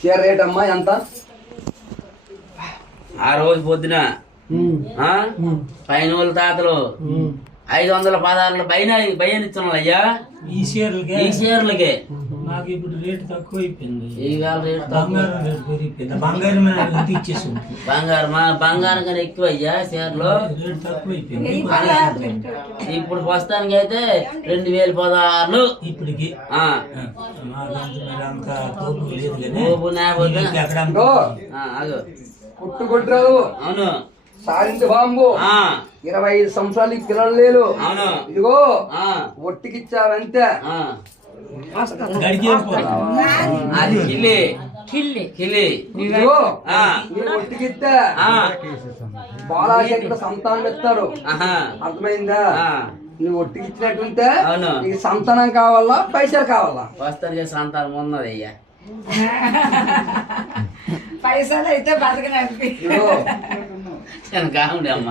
చీర రేట్ అమ్మా ఎంత? ఆ రోజు పొద్దున పైన వాళ్ళ తాతలు 516 పైన ఇస్తున్నాను అయ్యా. ఈ చీరలకే నాకు ఇప్పుడు రేటు తక్కువ అయిపోయింది. ఈవేళ రేటు బంగారం రేటు పెరిగిపోయింది. బంగారం ఇచ్చేసి బంగారం కన్నా ఎక్కువ అయ్యా చీరలు రేటు తక్కువ అయిపోయింది. ఇప్పుడు ప్రస్తుతానికి అయితే 2016 ఇప్పటికి అంత తోపు లేదు పుట్టుకొట్టావు. అవును. సాయంత్రం బాంబు 25 సంవత్సరాలకి పిల్లలు లేరు. అవును. ఇదిగో ఒట్టికిచ్చావంతే. అది ఇదిగో ఒట్టికిస్తే బాలాశంకర సంతానం ఇస్తాడు. అర్థమైందా? నువ్వు ఒట్టికిచ్చినట్టుంటే నీకు సంతానం కావాలా పైసలు కావాలా? ప్రస్తుతానికి సంతానం ఉన్నది అయ్యా. పైసలు అయితే బతకనండి. కావండి అమ్మ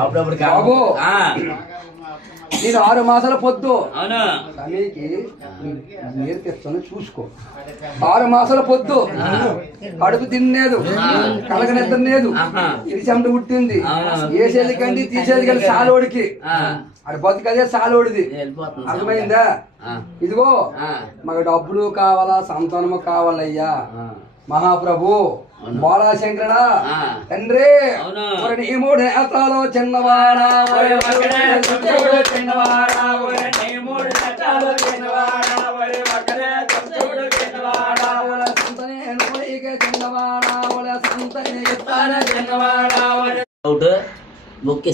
అప్పుడప్పుడు బాబు నేను 6 మాసాల పొద్దు అవును సమీకి నేర్పిస్తాను చూసుకో. 6 మాసాల పొద్దు కడుపు తిన్నేదు, కలగనెత్తలేదు, ఇరిచంట పుట్టింది. వేసేది కండి తీసేది కండి సాలోడికి అది బతుకదే సాలోడిది. అర్థమైందా? ఇదిగో మాకు డబ్బులు కావాలా సంతానము కావాలయ్యా. మహాప్రభు బాలాశంకరుడా తండ్రి నీ 3 నేత్రాలు చిన్నవాడా బుక్